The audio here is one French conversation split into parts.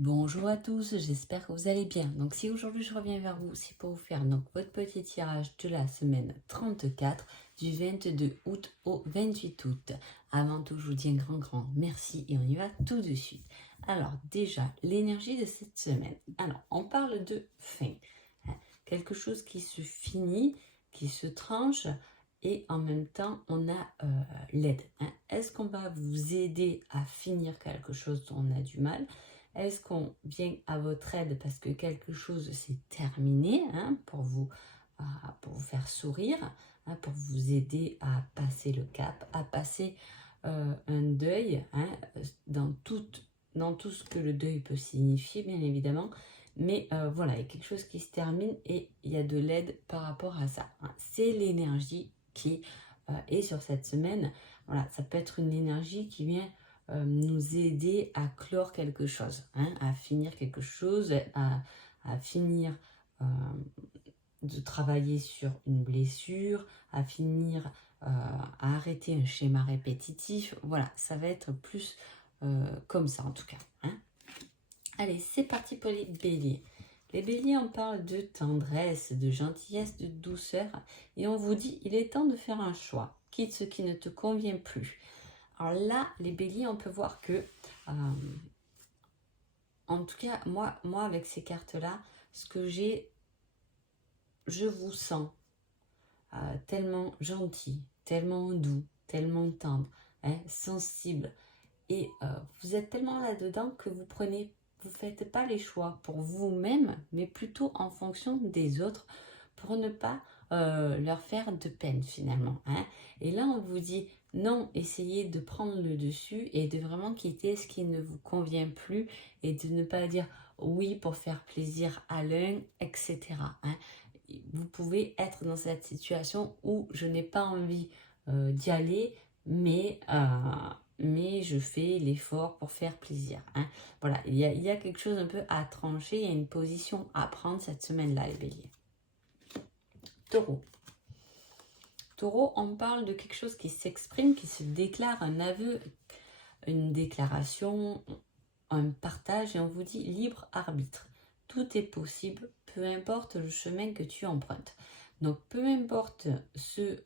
Bonjour à tous, j'espère que vous allez bien. Donc si aujourd'hui je reviens vers vous, c'est pour vous faire donc votre petit tirage de la semaine 34 du 22 août au 28 août. Avant tout, je vous dis un grand merci et on y va tout de suite. Alors déjà, l'énergie de cette semaine. Alors, on parle de fin. Quelque chose qui se finit, qui se tranche et en même temps, on a l'aide. Est-ce qu'on va vous aider à finir quelque chose dont on a du mal? Est-ce qu'on vient à votre aide parce que quelque chose s'est terminé pour vous faire sourire, pour vous aider à passer le cap, à passer un deuil dans tout ce que le deuil peut signifier, bien évidemment. Mais voilà, il y a quelque chose qui se termine et il y a de l'aide par rapport à ça. C'est l'énergie qui est sur cette semaine. Voilà, ça peut être une énergie qui vient nous aider à clore quelque chose, à finir quelque chose, à finir de travailler sur une blessure, à finir, à arrêter un schéma répétitif. Voilà, ça va être plus comme ça en tout cas. Allez, c'est parti pour les béliers. Les béliers, on parle de tendresse, de gentillesse, de douceur. Et on vous dit, il est temps de faire un choix. Quitte ce qui ne te convient plus. Alors là, les béliers, on peut voir que, en tout cas, moi avec ces cartes-là, ce que j'ai, je vous sens tellement gentil, tellement doux, tellement tendre, sensible. Et vous êtes tellement là-dedans que vous faites pas les choix pour vous-même, mais plutôt en fonction des autres pour ne pas leur faire de peine finalement. Et là, on vous dit non, essayez de prendre le dessus et de vraiment quitter ce qui ne vous convient plus et de ne pas dire oui pour faire plaisir à l'un, etc. Vous pouvez être dans cette situation où je n'ai pas envie d'y aller, mais je fais l'effort pour faire plaisir. Voilà, il y a quelque chose un peu à trancher, il y a une position à prendre cette semaine-là, les béliers. Taureau. Taureau, on parle de quelque chose qui s'exprime, qui se déclare, un aveu, une déclaration, un partage, et on vous dit libre arbitre. Tout est possible, peu importe le chemin que tu empruntes. Donc, peu importe ce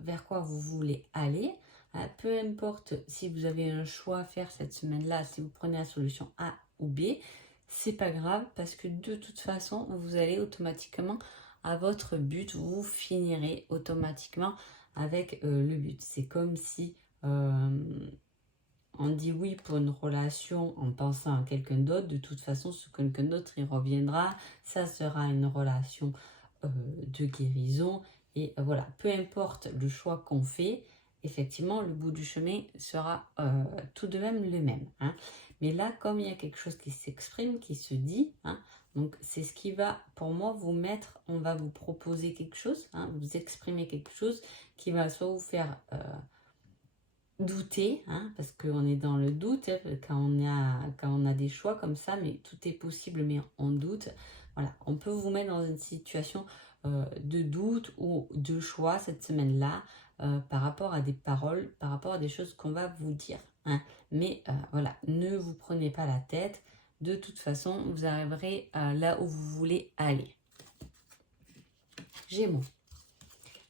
vers quoi vous voulez aller, peu importe si vous avez un choix à faire cette semaine-là, si vous prenez la solution A ou B, c'est pas grave parce que de toute façon, vous allez automatiquement à votre but, vous finirez automatiquement avec le but. C'est comme si on dit oui pour une relation en pensant à quelqu'un d'autre. De toute façon, ce quelqu'un d'autre, il reviendra. Ça sera une relation de guérison. Et voilà, peu importe le choix qu'on fait, effectivement, le bout du chemin sera tout de même le même. Mais là, comme il y a quelque chose qui s'exprime, qui se dit, donc c'est ce qui va, pour moi, vous mettre, on va vous proposer quelque chose, vous exprimer quelque chose qui va soit vous faire douter, parce qu'on est dans le doute quand on a des choix comme ça, mais tout est possible, mais on doute. Voilà, on peut vous mettre dans une situation de doute ou de choix cette semaine-là par rapport à des paroles, par rapport à des choses qu'on va vous dire. Mais voilà, ne vous prenez pas la tête. De toute façon, vous arriverez là où vous voulez aller. Gémeaux.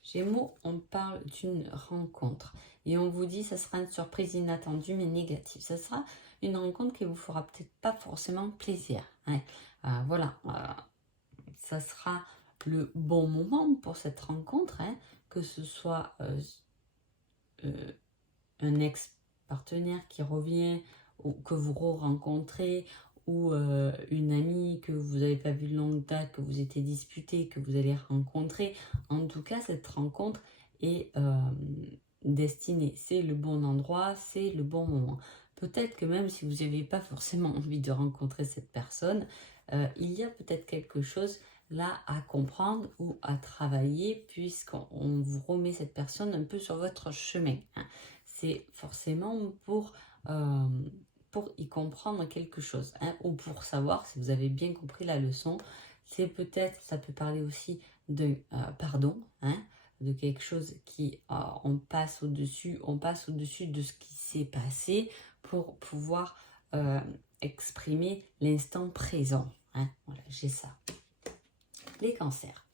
Gémeaux, on parle d'une rencontre et on vous dit que ça sera une surprise inattendue mais négative. Ça sera une rencontre qui vous fera peut-être pas forcément plaisir. Voilà, ça sera le bon moment pour cette rencontre, que ce soit un ex-partenaire qui revient ou que vous rencontrez ou une amie que vous n'avez pas vue de longue date, que vous étiez disputé, que vous allez rencontrer. En tout cas, cette rencontre est destinée. C'est le bon endroit, c'est le bon moment. Peut-être que même si vous n'avez pas forcément envie de rencontrer cette personne, il y a peut-être quelque chose là à comprendre ou à travailler puisqu'on vous remet cette personne un peu sur votre chemin. C'est forcément pour y comprendre quelque chose ou pour savoir si vous avez bien compris la leçon. C'est peut-être, ça peut parler aussi de pardon, de quelque chose qui on passe au-dessus de ce qui s'est passé pour pouvoir exprimer l'instant présent. Hein. Voilà, j'ai ça. Les cancers.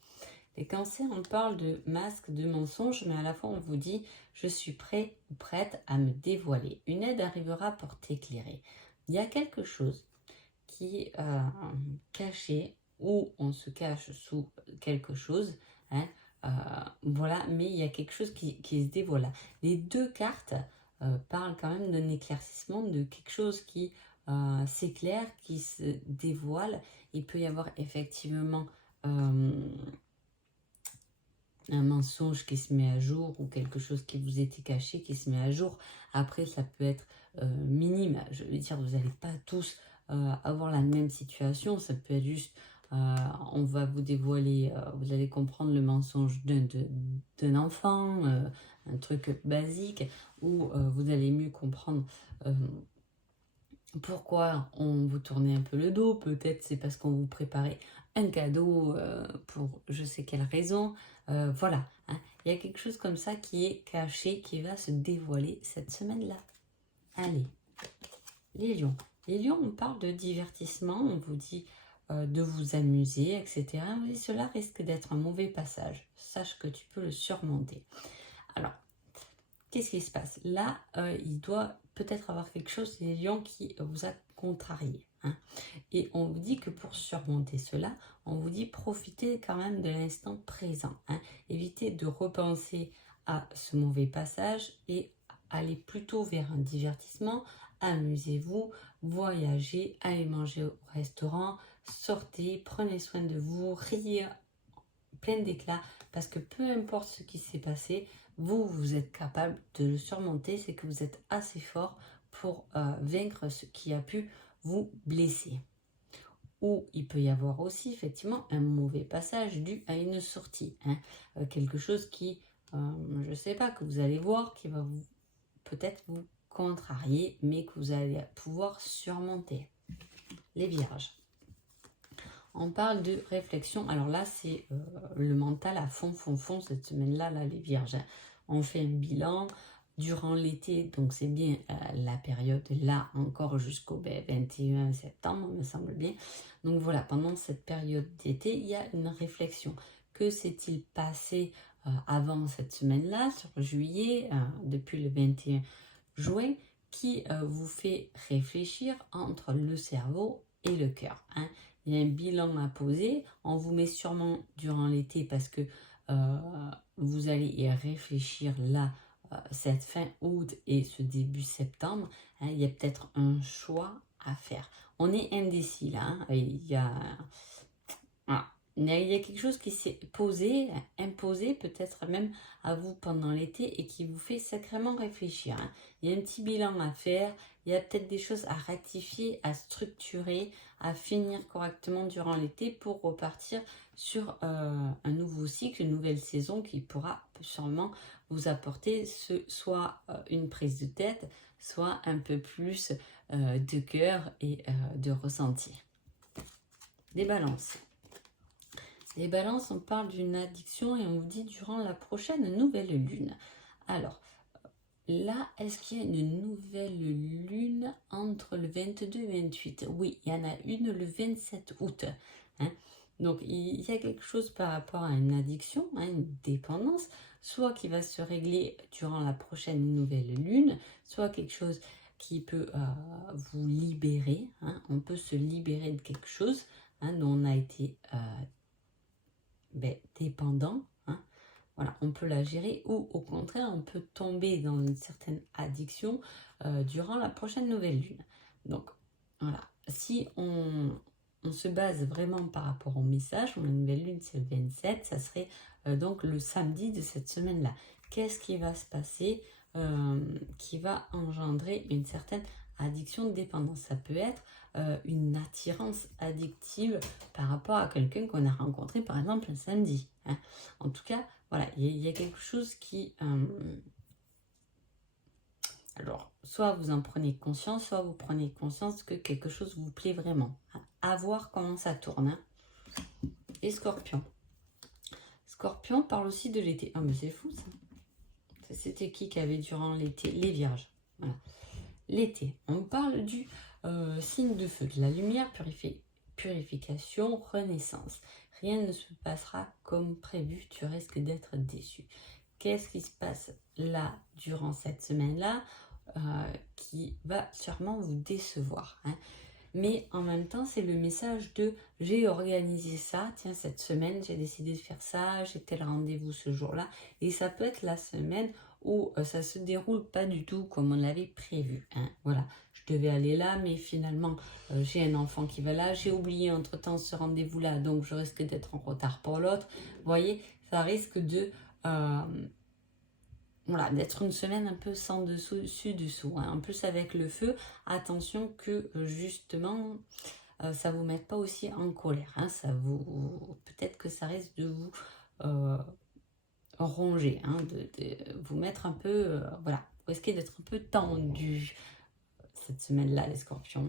Les cancers, on parle de masque, de mensonge, mais à la fois on vous dit « je suis prêt ou prête à me dévoiler ». Une aide arrivera pour t'éclairer. Il y a quelque chose qui est caché, ou on se cache sous quelque chose, hein, voilà, mais il y a quelque chose qui se dévoile. Les deux cartes parlent quand même d'un éclaircissement, de quelque chose qui s'éclaire, qui se dévoile. Il peut y avoir effectivement un mensonge qui se met à jour, ou quelque chose qui vous était caché qui se met à jour. Après, ça peut être minime. Je veux dire, vous n'allez pas tous avoir la même situation. Ça peut être juste, on va vous dévoiler, vous allez comprendre le mensonge d'un enfant, un truc basique, ou vous allez mieux comprendre pourquoi on vous tournait un peu le dos. Peut-être c'est parce qu'on vous préparait un cadeau pour je sais quelle raison. Voilà, hein. Il y a quelque chose comme ça qui est caché, qui va se dévoiler cette semaine-là. Allez, les lions. Les lions, on parle de divertissement, on vous dit de vous amuser, etc. On dit cela risque d'être un mauvais passage. Sache que tu peux le surmonter. Alors, qu'est-ce qui se passe? Là, il doit peut-être avoir quelque chose, les lions, qui vous a contrarié. Hein. Et on vous dit que pour surmonter cela, on vous dit profitez quand même de l'instant présent. Hein. Évitez de repenser à ce mauvais passage et allez plutôt vers un divertissement. Amusez-vous, voyagez, allez manger au restaurant, sortez, prenez soin de vous, riez plein d'éclat, parce que peu importe ce qui s'est passé, vous êtes capable de le surmonter. C'est que vous êtes assez fort pour vaincre ce qui a pu vous blesser. Ou il peut y avoir aussi effectivement un mauvais passage dû à une sortie. Hein. Quelque chose qui, je ne sais pas, que vous allez voir, qui va peut-être vous contrarier, mais que vous allez pouvoir surmonter. Les vierges. On parle de réflexion. Alors là, c'est le mental à fond cette semaine-là, là, les vierges. Hein. On fait un bilan durant l'été, donc c'est bien la période là encore jusqu'au 21 septembre, me semble bien. Donc voilà, pendant cette période d'été, il y a une réflexion. Que s'est-il passé avant cette semaine-là, sur juillet, depuis le 21 juin, qui vous fait réfléchir entre le cerveau et le cœur. Hein. Il y a un bilan à poser. On vous met sûrement durant l'été parce que vous allez y réfléchir là, cette fin août et ce début septembre. Hein, il y a peut-être un choix à faire. On est indécis là. Hein, il y a quelque chose qui s'est posé, imposé peut-être même à vous pendant l'été et qui vous fait sacrément réfléchir. Hein. Il y a un petit bilan à faire, il y a peut-être des choses à rectifier, à structurer, à finir correctement durant l'été pour repartir sur un nouveau cycle, une nouvelle saison qui pourra sûrement vous apporter soit une prise de tête, soit un peu plus de cœur et de ressenti. Les balances. Les balances, on parle d'une addiction et on vous dit durant la prochaine nouvelle lune. Alors, là, est-ce qu'il y a une nouvelle lune entre le 22 et le 28? Oui, il y en a une le 27 août. Hein. Donc, il y a quelque chose par rapport à une addiction, hein, une dépendance, soit qui va se régler durant la prochaine nouvelle lune, soit quelque chose qui peut vous libérer. Hein. On peut se libérer de quelque chose dont on a été dépendant, hein. Voilà, on peut la gérer, ou au contraire on peut tomber dans une certaine addiction durant la prochaine nouvelle lune. Donc voilà, si on se base vraiment par rapport au message, la nouvelle lune c'est le 27, ça serait donc le samedi de cette semaine là. Qu'est-ce qui va se passer qui va engendrer une certaine addiction de dépendance? Ça peut être une attirance addictive par rapport à quelqu'un qu'on a rencontré par exemple un samedi. Hein. En tout cas, voilà, il y a quelque chose qui... alors, soit vous en prenez conscience, soit vous prenez conscience que quelque chose vous plaît vraiment. Hein. À voir comment ça tourne. Hein. Et Scorpion. Scorpion parle aussi de l'été. Ah mais c'est fou ça. C'était qui avait durant l'été? Les vierges. Voilà. L'été. On parle du Signe de feu, de la lumière, purification, renaissance. Rien ne se passera comme prévu, tu risques d'être déçu. Qu'est-ce qui se passe là, durant cette semaine-là, qui va sûrement vous décevoir, hein? Mais en même temps, c'est le message de j'ai organisé ça, tiens, cette semaine, j'ai décidé de faire ça, j'ai tel rendez-vous ce jour-là. Et ça peut être la semaine où ça se déroule pas du tout comme on l'avait prévu, hein. Voilà, je devais aller là, mais finalement, j'ai un enfant qui va là, j'ai oublié entre-temps ce rendez-vous-là, donc je risque d'être en retard pour l'autre. Vous voyez, ça risque de... voilà, d'être une semaine un peu sans dessous, hein. En plus avec le feu, attention que justement ça vous mette pas aussi en colère, hein. Peut-être que ça risque de vous ronger, hein, de vous mettre un peu, voilà, vous risquez d'être un peu tendu cette semaine-là, les scorpions.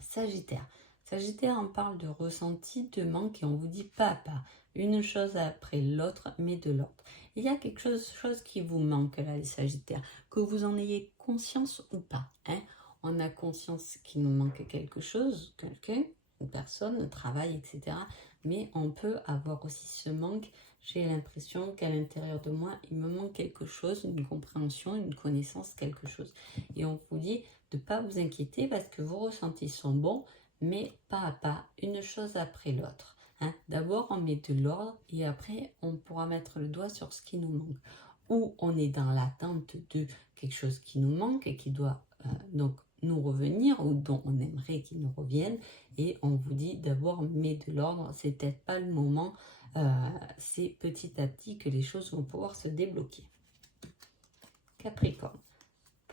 Sagittaire. Sagittaire, on parle de ressenti, de manque et on vous dit pas à pas, une chose après l'autre, mais de l'ordre. Il y a quelque chose qui vous manque là, les Sagittaires, que vous en ayez conscience ou pas, hein. On a conscience qu'il nous manque quelque chose, quelqu'un, une personne, un travail, etc. Mais on peut avoir aussi ce manque. J'ai l'impression qu'à l'intérieur de moi, il me manque quelque chose, une compréhension, une connaissance, quelque chose. Et on vous dit de ne pas vous inquiéter parce que vos ressentis sont bons, mais pas à pas, une chose après l'autre, hein. D'abord, on met de l'ordre et après, on pourra mettre le doigt sur ce qui nous manque. Ou on est dans l'attente de quelque chose qui nous manque et qui doit donc nous revenir ou dont on aimerait qu'il nous revienne. Et on vous dit d'abord, mets de l'ordre, c'est peut-être pas le moment. C'est petit à petit que les choses vont pouvoir se débloquer. Capricorne.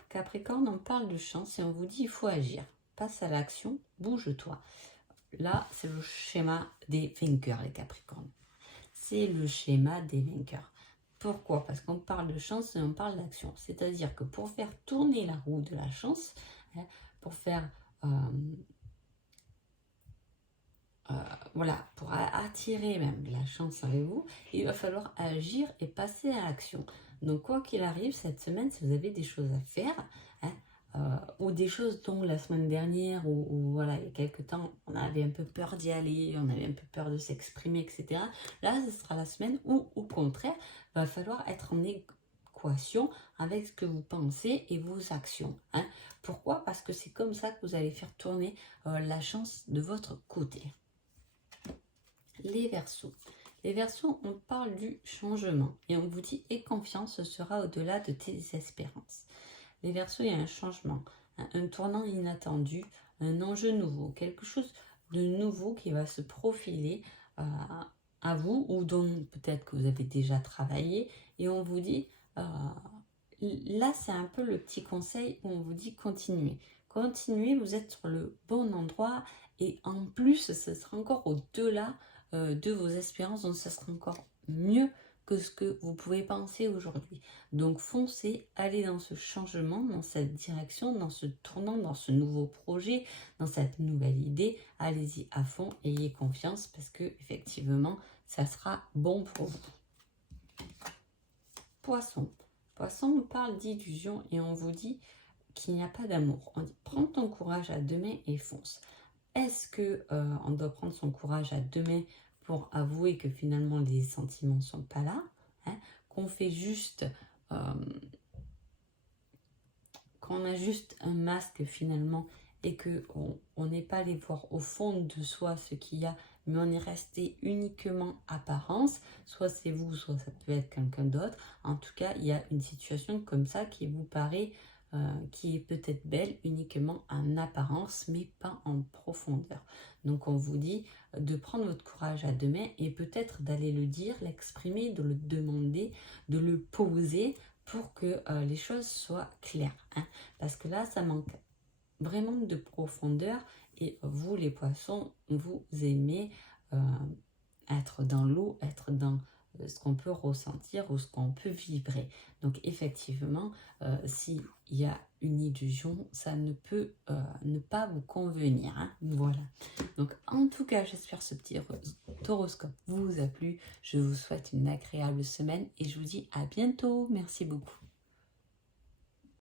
Capricorne, on parle de chance et on vous dit il faut agir. Passe à l'action, bouge-toi. Là, c'est le schéma des vainqueurs, les Capricornes. C'est le schéma des vainqueurs. Pourquoi? Parce qu'on parle de chance et on parle d'action. C'est-à-dire que pour faire tourner la roue de la chance, hein, pour faire... voilà, pour attirer même la chance avec vous, il va falloir agir et passer à l'action. Donc quoi qu'il arrive, cette semaine, si vous avez des choses à faire, hein, ou des choses dont la semaine dernière, ou voilà, il y a quelques temps, on avait un peu peur d'y aller, on avait un peu peur de s'exprimer, etc. Là, ce sera la semaine où, au contraire, il va falloir être en équation avec ce que vous pensez et vos actions, hein. Pourquoi? Parce que c'est comme ça que vous allez faire tourner la chance de votre côté. Les Verseaux. Les Verseaux, on parle du changement et on vous dit « aie confiance, ce sera au-delà de tes espérances ». Les Verseaux, il y a un changement, un tournant inattendu, un enjeu nouveau, quelque chose de nouveau qui va se profiler à vous ou dont peut-être que vous avez déjà travaillé et on vous dit, là c'est un peu le petit conseil où on vous dit continuez. Continuez, vous êtes sur le bon endroit et en plus ce sera encore au-delà de vos espérances, donc ça sera encore mieux que ce que vous pouvez penser aujourd'hui. Donc foncez, allez dans ce changement, dans cette direction, dans ce tournant, dans ce nouveau projet, dans cette nouvelle idée. Allez-y à fond, ayez confiance parce que effectivement, ça sera bon pour vous. Poisson. Poisson, on parle d'illusion et on vous dit qu'il n'y a pas d'amour. On dit prends ton courage à deux mains et fonce. Est-ce que on doit prendre son courage à deux mains pour avouer que finalement les sentiments ne sont pas là, hein, qu'on fait juste, qu'on a juste un masque finalement et qu'on n'est pas allé voir au fond de soi ce qu'il y a, mais on est resté uniquement apparence, soit c'est vous, soit ça peut être quelqu'un d'autre. En tout cas, il y a une situation comme ça qui vous paraît qui est peut-être belle uniquement en apparence, mais pas en profondeur. Donc on vous dit de prendre votre courage à deux mains et peut-être d'aller le dire, l'exprimer, de le demander, de le poser pour que les choses soient claires, hein. Parce que là, ça manque vraiment de profondeur et vous, les poissons, vous aimez être dans l'eau, être dans ce qu'on peut ressentir ou ce qu'on peut vibrer. Donc effectivement, s'il y a une illusion, ça ne peut ne pas vous convenir, hein. Voilà. Donc en tout cas, j'espère que ce petit horoscope vous a plu. Je vous souhaite une agréable semaine et je vous dis à bientôt. Merci beaucoup.